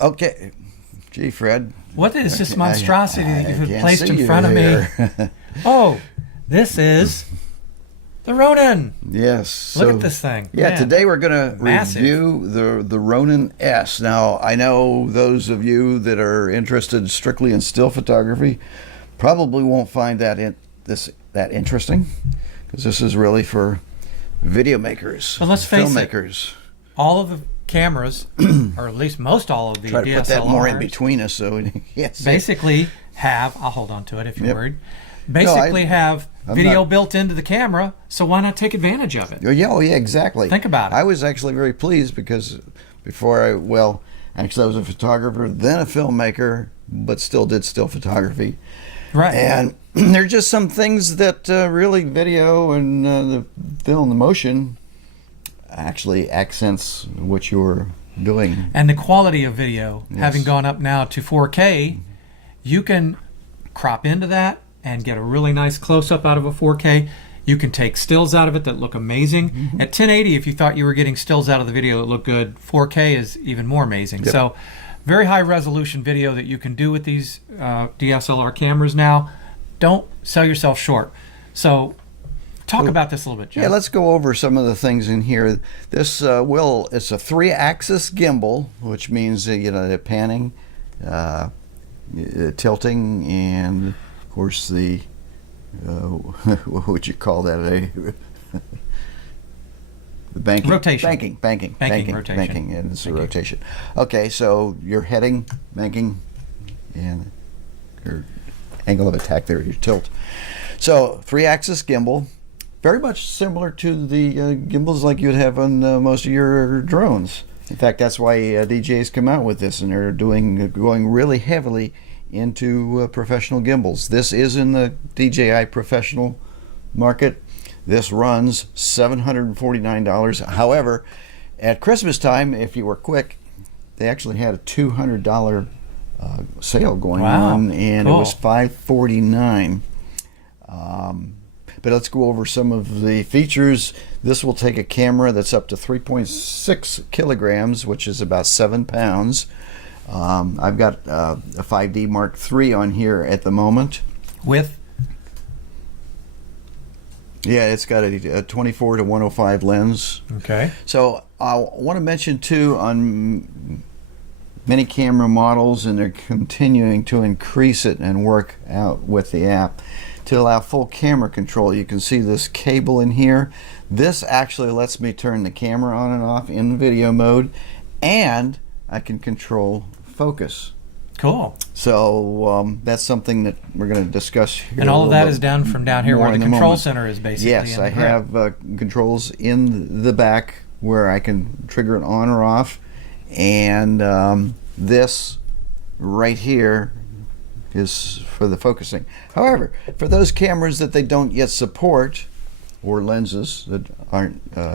Okay. Gee, Fred. What is this monstrosity that you have placed in you front of me? here. Oh, this is the Ronin. Yes. Look at this thing. Yeah, Man. today we're going to Massive. review the Ronin-S. Now, I know those of you that are interested strictly in still photography probably won't find that interesting, because this is really for video makers, but let's face filmmakers. All of the cameras, or at least most all of the Try to DSLRs, put that more in between us, so yes. Basically have, I'll hold on to it if you're Yep. worried, basically have video not built into the camera, so why not take advantage of it? Yeah, oh yeah, exactly. Think about it. I was actually very pleased because before I was a photographer, then a filmmaker, but still did still photography. Right. And there are just some things that really video and the film, the motion, actually accents what you're doing. And the quality of video, Yes. having gone up now to 4K, you can crop into that and get a really nice close-up out of a 4K. You can take stills out of it that look amazing. Mm-hmm. At 1080, if you thought you were getting stills out of the video that look good, 4K is even more amazing. Yep. So very high resolution video that you can do with these DSLR cameras now. Don't sell yourself short. So talk about this a little bit, Joe. Yeah, let's go over some of the things in here. This it's a 3-axis gimbal, which means the panning, tilting, and of course the what would you call that? The banking. Rotation. Banking. Rotation. And it's a rotation. Okay, so your heading, banking, and your angle of attack there, your tilt. So 3-axis gimbal, very much similar to the gimbals like you'd have on most of your drones. In fact, that's why DJI's come out with this, and they're going really heavily into professional gimbals. This is in the DJI professional market. This runs $749. However, at Christmas time, if you were quick, they actually had a $200 sale going on, and cool. It was $549. But let's go over some of the features. This will take a camera that's up to 3.6 kilograms, which is about 7 pounds. I've got a 5D Mark III on here at the moment. With? Yeah, it's got a 24 to 105 lens. Okay. So I want to mention too, on many camera models, and they're continuing to increase it and work out with the app to allow full camera control. You can see this cable in here. This actually lets me turn the camera on and off in video mode, and I can control focus. Cool. So that's something that we're going to discuss here. And all of that is down here where the control center is basically. Yes, I have controls in the back where I can trigger it on or off, and this right here is for the focusing. However, for those cameras that they don't yet support, or lenses that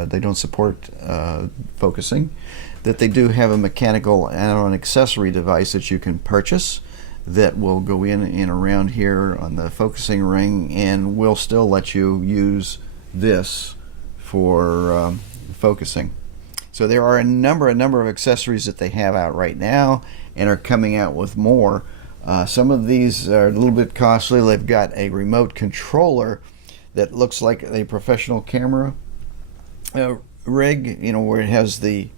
they don't support focusing, that they do have a mechanical and an accessory device that you can purchase that will go in and around here on the focusing ring, and will still let you use this for focusing. So there are a number of accessories that they have out right now, and are coming out with more. Some of these are a little bit costly. They've got a remote controller that looks like a professional camera rig, where it has the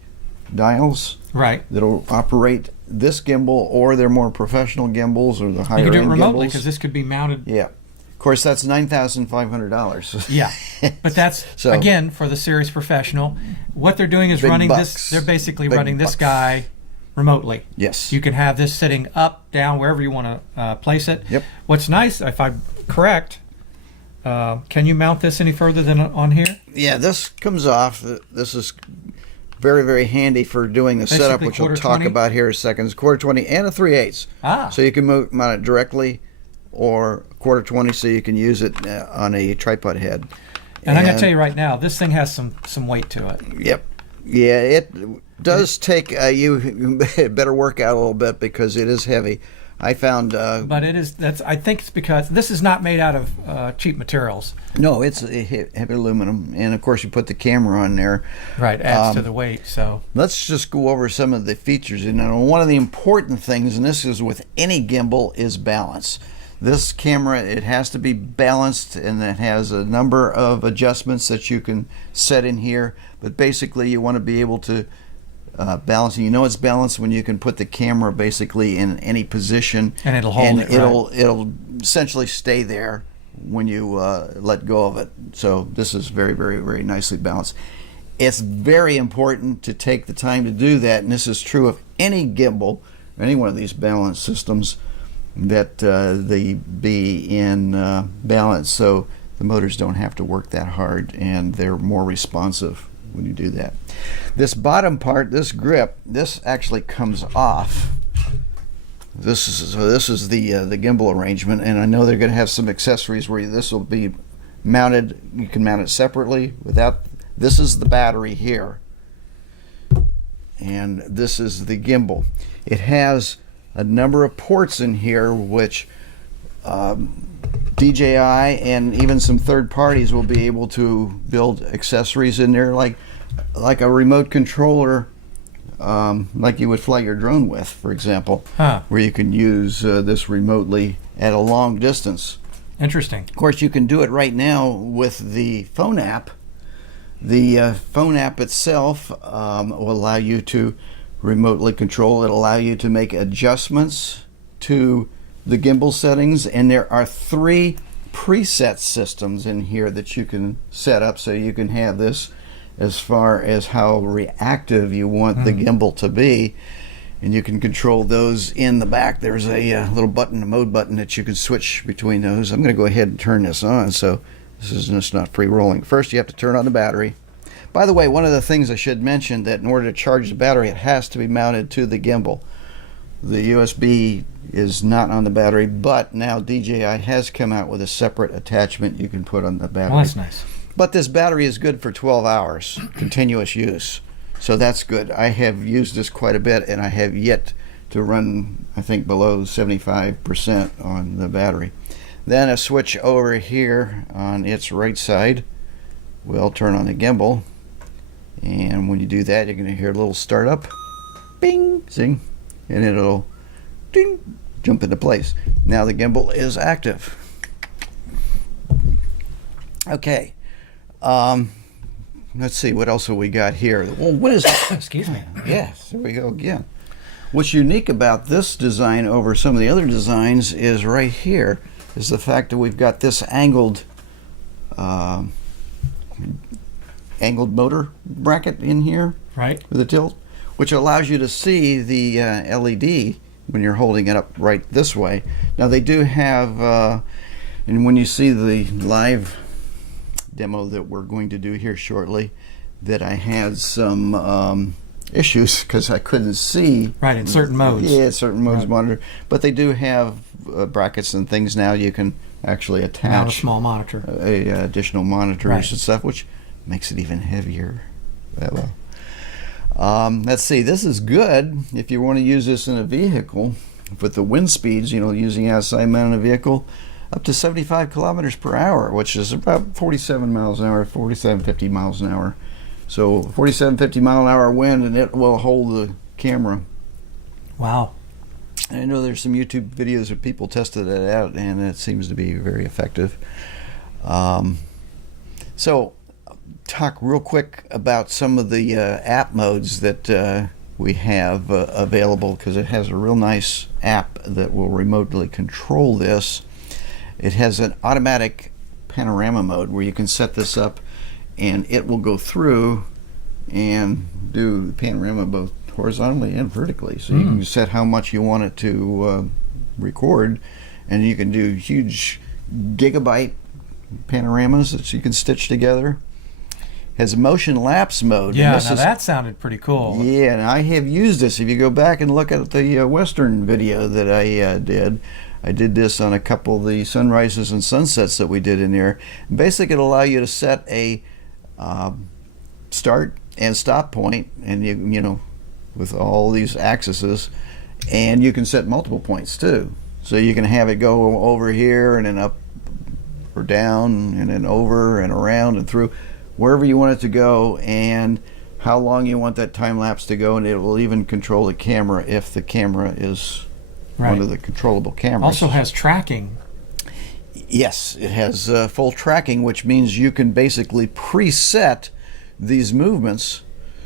dials that'll operate this gimbal, or their more professional gimbals, or the higher end gimbals. You can do it remotely, because this could be mounted. Yeah. Of course, that's $9,500. Yeah. But that's, again, for the serious professional. What they're doing is running this. They're basically running this guy remotely. Yes. You can have this sitting up, down, wherever you want to place it. Yep. What's nice, if I'm correct, can you mount this any further than on here? Yeah, this comes off. This is very, very handy for doing the Basically setup, which we'll talk about here in a second. It's 1/4-20 and a 3/8. So you can mount it directly, or 1/4-20, so you can use it on a tripod head. And I'm going to tell you right now, this thing has some weight to it. Yep. Yeah, it does take you better work out a little bit, because it is heavy. I found But I think it's because this is not made out of cheap materials. no, it's heavy aluminum, and of course you put the camera on there. Right, adds to the weight. So Let's just go over some of the features. And one of the important things, and this is with any gimbal, is balance. This camera, it has to be balanced, and it has a number of adjustments that you can set in here. But basically, you want to be able to balance. And you know it's balanced when you can put the camera basically in any position, and it'll hold it. It'll essentially stay there when you let go of it. So this is very, very, very nicely balanced. It's very important to take the time to do that, and this is true of any gimbal, any one of these balance systems, that they be in balance so the motors don't have to work that hard, and they're more responsive when you do that. This bottom part, this grip, this actually comes off. This is the gimbal arrangement, and I know they're going to have some accessories where this will be mounted. You can mount it separately without. This is the battery here, and this is the gimbal. It has a number of ports in here, which DJI and even some third parties will be able to build accessories in there, like a remote controller, like you would fly your drone with, for example, where you can use this remotely at a long distance. Interesting. Of course, you can do it right now with the phone app. The phone app itself will allow you to remotely control. It'll allow you to make adjustments to the gimbal settings, and there are 3 preset systems in here that you can set up, so you can have this as far as how reactive you want the gimbal to be, and you can control those in the back. There's a little button, a mode button, that you can switch between those. I'm going to go ahead and turn this on, so this is just not free rolling. First, you have to turn on the battery. By the way, one of the things I should mention, that in order to charge the battery, it has to be mounted to the gimbal. The USB is not on the battery, but now DJI has come out with a separate attachment you can put on the battery. Well, that's nice. But this battery is good for 12 hours continuous use, so that's good. I have used this quite a bit, and I have yet to run, I think, below 75% on the battery. Then a switch over here on its right side will turn on the gimbal, and when you do that, you're going to hear a little startup, bing, zing, and it'll ding, jump into place. Now the gimbal is active. Okay, let's see, what else have we got here? Well, what is Excuse me. yes, there we go again. What's unique about this design over some of the other designs is right here is the fact that we've got this angled motor bracket in here, right, with a tilt, which allows you to see the LED when you're holding it up right this way. Now they do have, and when you see the live demo that we're going to do here shortly, that I had some issues because I couldn't see. Right, in certain modes. Yeah, certain modes Right. monitor. But they do have brackets and things now you can actually attach. Mount a small monitor. Additional monitors Right. and stuff, which makes it even heavier. Let's see, this is good if you want to use this in a vehicle with the wind speeds, using outside mount in a vehicle, up to 75 kilometers per hour, which is about 47 miles an hour, 47, 50 miles an hour. So 47, 50 mile an hour wind, and it will hold the camera. Wow. I know there's some YouTube videos of people tested it out, and it seems to be very effective. So talk real quick about some of the app modes that we have available, because it has a real nice app that will remotely control this. It has an automatic panorama mode where you can set this up and it will go through and do panorama both horizontally and vertically. So you can set how much you want it to record, and you can do huge gigabyte panoramas that you can stitch together. Has motion lapse mode. Yeah, now that sounded pretty cool. Yeah, and I have used this. If you go back and look at the Western video that I did this on a couple of the sunrises and sunsets that we did in there. Basically, it'll allow you to set a start and stop point, and you know, with all these axes, And you can set multiple points too. So you can have it go over here and then up or down and then over and around and through wherever you want it to go, and how long you want that time lapse to go, and it will even control the camera if the camera is one of the controllable cameras. Also has tracking. Yes, it has full tracking, which means you can basically preset these movements.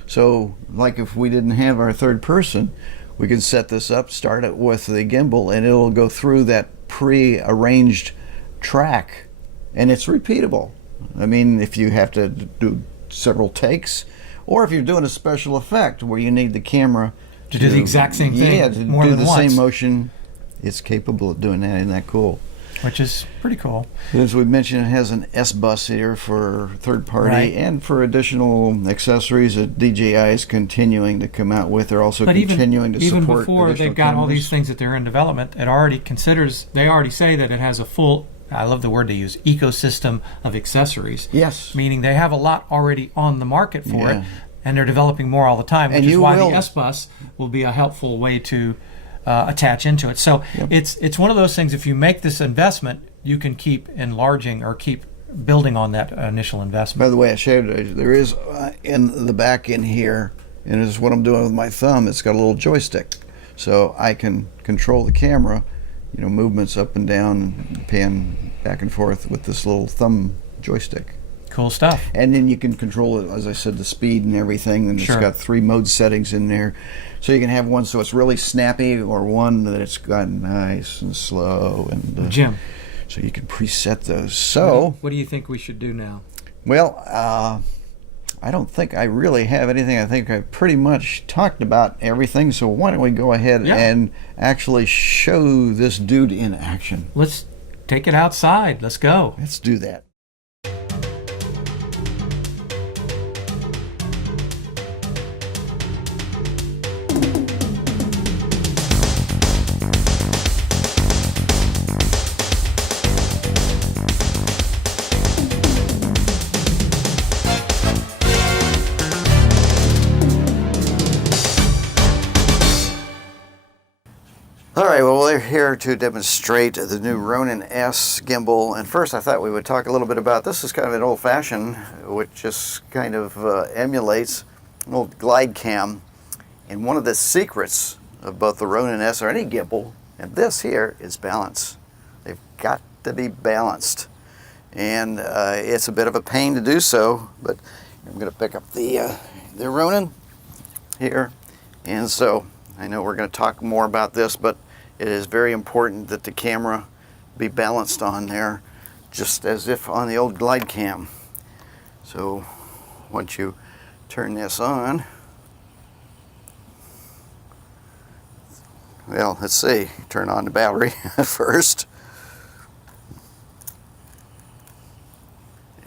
So like if we didn't have our third person, we could set this up, start it with the gimbal, and it'll go through that pre-arranged track, and it's repeatable. I mean, if you have to do several takes, or if you're doing a special effect where you need the camera to do the exact same thing, yeah, to more do than the once. same motion, it's capable of doing that. Isn't that cool? Which is pretty cool. As we mentioned, it has an S bus here for third party and for additional accessories that DJI is continuing to come out with. They're also continuing to support even before additional they've got all cameras. these things that they're in development, it already considers, they already say that it has a full, I love the word they use, ecosystem of accessories. Yes. Meaning they have a lot already on the market for it, and they're developing more all the time, which And is you why will- the S bus will be a helpful way to attach into it. So it's one of those things, if you make this investment, you can keep enlarging or keep building on that initial investment. By the way, I showed you, there is in the back in here, and this is what I'm doing with my thumb, it's got a little joystick. So I can control the camera, you know, movements up and down, and pan back and forth with this little thumb joystick. Cool stuff. And then you can control it, as I said, the speed and everything, and it's got 3 mode settings in there. So you can have one so it's really snappy, or one that it's got nice and slow. And Jim. So you can preset those. So what do you think we should do now? well, I don't think I really have anything. I think I've pretty much talked about everything. So why don't we go ahead and actually show this dude in action? Let's take it outside. Let's go. Let's do that. All right, well, we're here to demonstrate the new Ronin-S gimbal. And first, I thought we would talk a little bit about this. Is kind of an old-fashioned, which just kind of emulates an old glide cam. And one of the secrets of both the Ronin-S or any gimbal, and this here, is balance. They've got to be balanced. And it's a bit of a pain to do so, but I'm going to pick up the Ronin here. And so I know we're going to talk more about this, but it is very important that the camera be balanced on there, just as if on the old glide cam. So once you turn this on, well, let's see, turn on the battery first.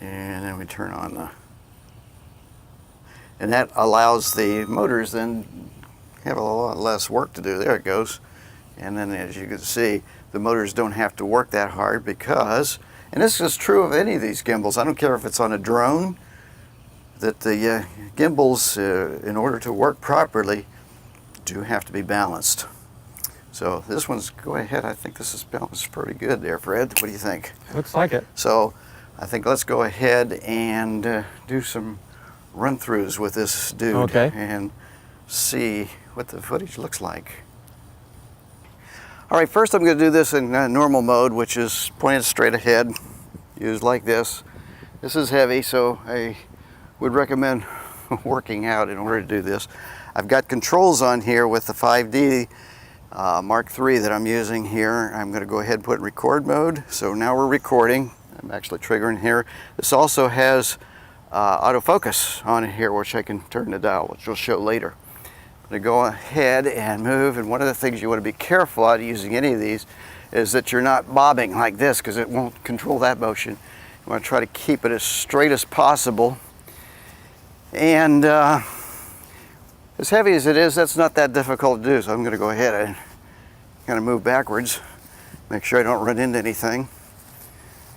And then we turn on the, and that allows the motors then have a lot less work to do. There it goes. And then as you can see, the motors don't have to work that hard because, and this is true of any of these gimbals, I don't care if it's on a drone, that the gimbals, in order to work properly, do have to be balanced. So this one's, go ahead, I think this is balanced pretty good there, Fred. What do you think? Looks like it. So I think let's go ahead and do some run-throughs with this dude and see what the footage looks like. All right, first I'm going to do this in normal mode, which is pointed straight ahead, used like this. This is heavy, so I would recommend working out in order to do this. I've got controls on here with the 5D Mark III that I'm using here. I'm going to go ahead and put in record mode. So now we're recording. I'm actually triggering here. This also has autofocus on here, which I can turn the dial, which we'll show later. I'm going to go ahead and move, and one of the things you want to be careful at using any of these is that you're not bobbing like this, because it won't control that motion. You want to try to keep it as straight as possible. And as heavy as it is, that's not that difficult to do, so I'm going to go ahead and kind of move backwards, make sure I don't run into anything.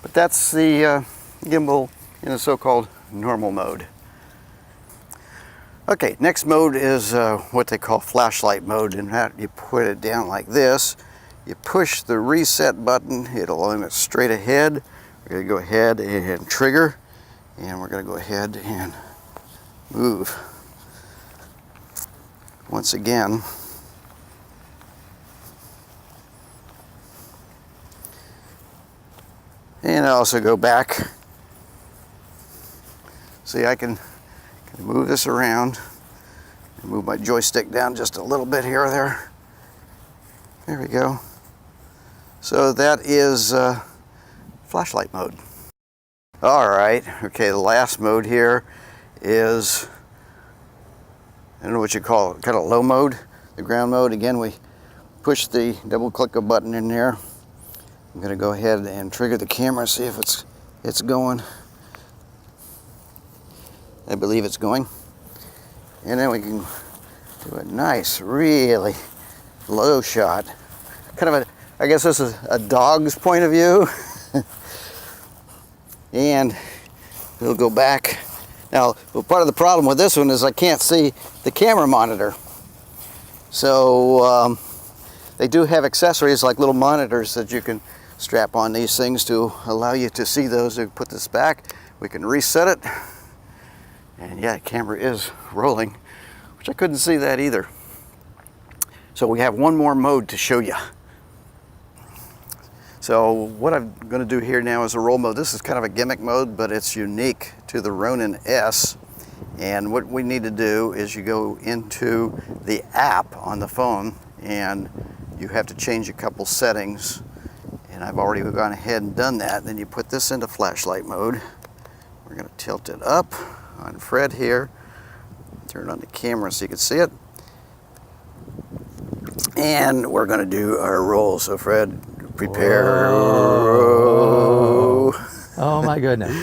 But that's the gimbal in the so-called normal mode. Okay, next mode is what they call flashlight mode, and that you put it down like this. You push the reset button, it'll aim it straight ahead. We're going to go ahead and trigger, and we're going to go ahead and move. Once again, and I also go back. See, I can move this around, move my joystick down just a little bit here or there. There we go. So that is flashlight mode. All right, okay, the last mode here is, I don't know what you call it, kind of low mode, the ground mode. Again, we push the double click a button in there. I'm gonna go ahead and trigger the camera, see if it's going. I believe it's going. And then we can do a nice, really low shot. Kind of a, I guess this is a dog's point of view. And we'll go back. Now, well, part of the problem with this one is I can't see the camera monitor. So they do have accessories like little monitors that you can strap on these things to allow you to see those. We put this back, we can reset it. And yeah, the camera is rolling, which I couldn't see that either. So we have one more mode to show you. So what I'm going to do here now is a roll mode. This is kind of a gimmick mode, but it's unique to the Ronin-S. And what we need to do is you go into the app on the phone and you have to change a couple settings. And I've already gone ahead and done that. Then you put this into flashlight mode. We're going to tilt it up on Fred here. Turn on the camera so you can see it. And we're going to do our roll. So Fred, prepare. Whoa. Oh my goodness.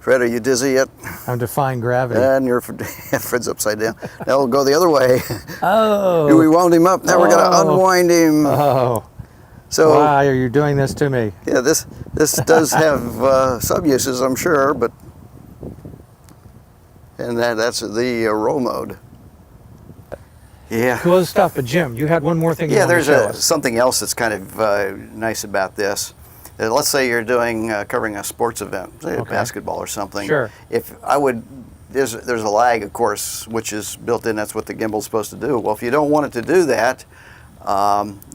Fred, are you dizzy yet? I'm defying gravity. And Fred's upside down. Now we'll go the other way. Oh. We wound him up. Now we're going to unwind him. Oh. So, why are you doing this to me? Yeah, this does have some uses, I'm sure, but and that's the roll mode. Yeah. Cool stuff. But Jim, you had one more thing. Yeah, there's something else that's kind of nice about this. Let's say you're doing covering a sports event, say a basketball or something. Sure. If I would, there's a lag, of course, which is built in. That's what the gimbal's supposed to do. Well, if you don't want it to do that,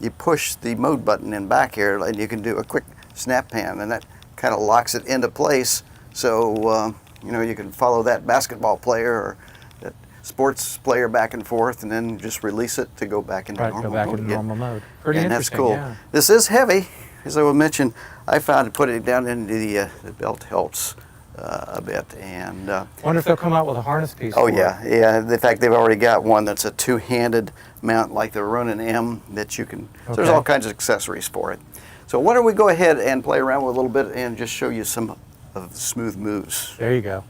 you push the mode button in back here, and you can do a quick snap pan, and that kind of locks it into place. So you know, you can follow that basketball player or that sports player back and forth, and then just release it to go back into normal mode. Go back into normal mode. Pretty and interesting. That's cool. Yeah. This is heavy, as I will mention. I found putting it down into the belt helps a bit. And wonder if they'll come out with a harness piece. Oh yeah, yeah. In fact, they've already got one that's a two-handed mount like the Ronin-M that you can. So there's all kinds of accessories for it. So why don't we go ahead and play around with a little bit and just show you some of the smooth moves. There you go.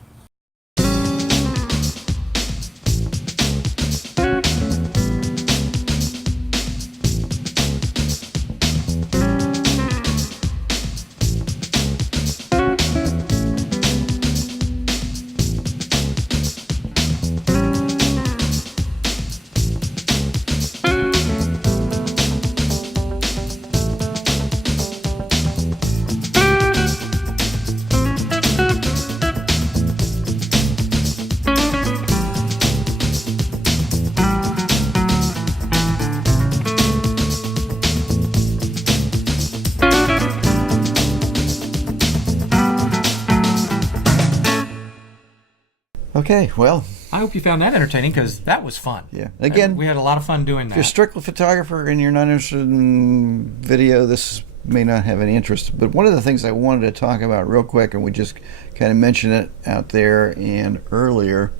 Okay, well, I hope you found that entertaining because that was fun. Yeah. Again, we had a lot of fun doing that. If you're strictly a photographer and you're not interested in video, this may not have any interest. But one of the things I wanted to talk about real quick, and we just kind of mentioned it out there and earlier,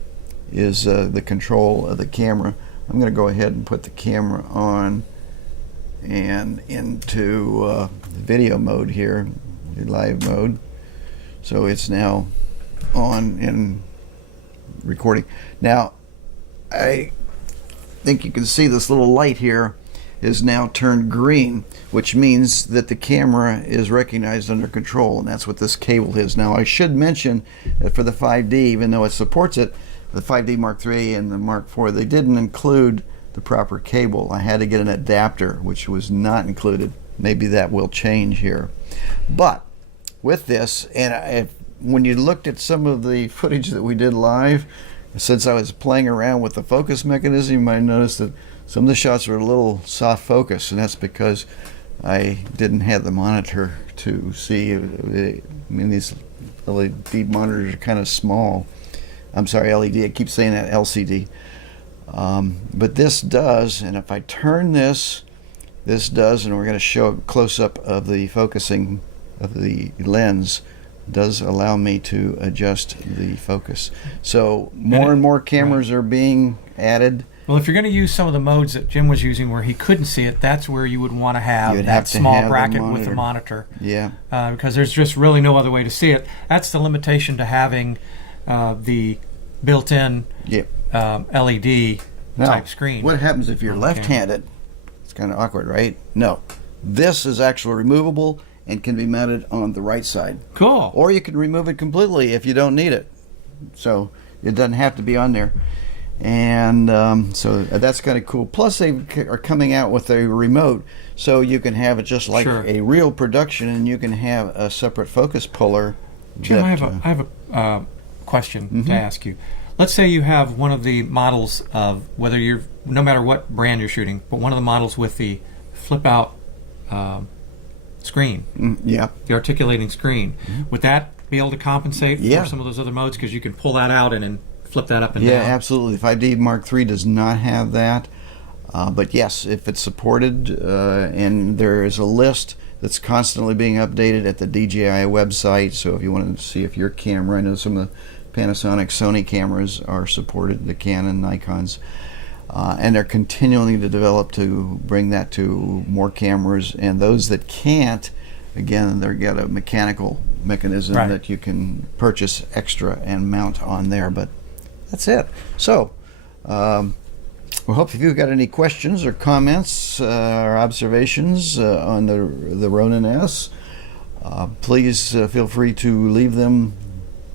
is the control of the camera. I'm going to go ahead and put the camera on and into video mode here, live mode. So it's now on and recording. Now, I think you can see this little light here. is now turned green, which means that the camera is recognized under control, and that's what this cable is. Now, I should mention that for the 5D, even though it supports it, the 5D Mark III and the Mark IV, they didn't include the proper cable. I had to get an adapter, which was not included. Maybe that will change here. But with this, and when you looked at some of the footage that we did live, since I was playing around with the focus mechanism, you might notice that some of the shots were a little soft focus, and that's because I didn't have the monitor to see. I mean, these LED monitors are kind of small. I'm sorry, LED. I keep saying that, LCD. But this does, and if I turn this does, and we're going to show a close-up of the focusing of the lens, does allow me to adjust the focus. So more and more cameras are being added. Well, if you're going to use some of the modes that Jim was using where he couldn't see it, that's where you would want to have that small bracket with the monitor. Yeah. Because there's just really no other way to see it. That's the limitation to having the built-in LED type screen. What happens if you're left-handed? It's kind of awkward, right? No. This is actually removable and can be mounted on the right side. Cool. Or you can remove it completely if you don't need it. So it doesn't have to be on there. And so that's kind of cool. Plus, they are coming out with a remote, so you can have it just like a real production, and you can have a separate focus puller. Jim, I have a question to ask you. Let's say you have one of the models of, whether you're, no matter what brand you're shooting, but one of the models with the flip-out screen, the articulating screen. Would that be able to compensate for some of those other modes? Because you can pull that out and then flip that up and down. Yeah, absolutely. The 5D Mark III does not have that. But yes, if it's supported, and there is a list that's constantly being updated at the DJI website, so if you want to see if your camera, I know some of the Panasonic, Sony cameras are supported, the Canon, Nikons, and they're continuing to develop to bring that to more cameras, and those that can't, again, they've got a mechanical mechanism that you can purchase extra and mount on there, but that's it. So, we hope if you've got any questions or comments or observations on the Ronin-S, please feel free to leave them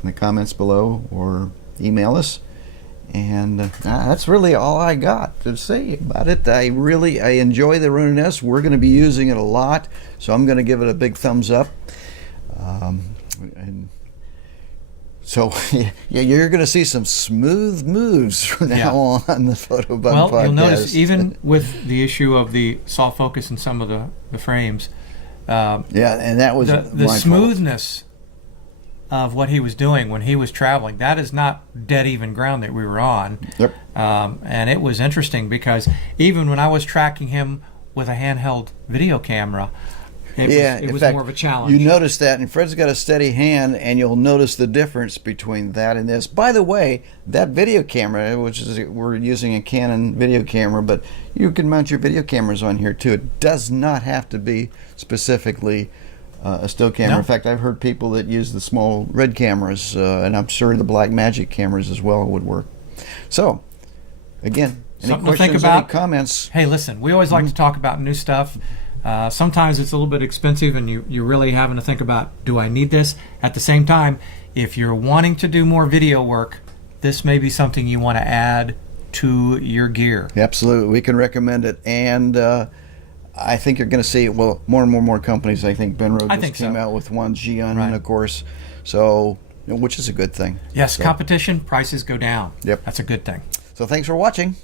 in the comments below or email us. And that's really all I got to say about it. I enjoy the Ronin-S. We're going to be using it a lot, so I'm going to give it a big thumbs up. And so you're going to see some smooth moves from now on the Fotobug podcast. Well, you'll notice even with the issue of the soft focus in some of the frames, and that was the smoothness of what he was doing when he was traveling. That is not dead even ground that we were on. Yep. And it was interesting because even when I was tracking him with a handheld video camera, it was more of a challenge. You notice that, and Fred's got a steady hand, and you'll notice the difference between that and this. By the way, that video camera, which is, we're using a Canon video camera, but you can mount your video cameras on here too. It does not have to be specifically a still camera. No. In fact, I've heard people that use the small red cameras, and I'm sure the Blackmagic cameras as well would work. So, again, any Something questions, to think about. any comments? Hey, listen, we always like to talk about new stuff. Sometimes it's a little bit expensive, and you're really having to think about, do I need this? At the same time, if you're wanting to do more video work, this may be something you want to add to your gear. Absolutely, we can recommend it, and I think you're going to see, well, more and more companies. I think Benro just came out with one, Gion, of course, so which is a good thing. Yes, competition, prices go down. Yep, that's a good thing. So thanks for watching.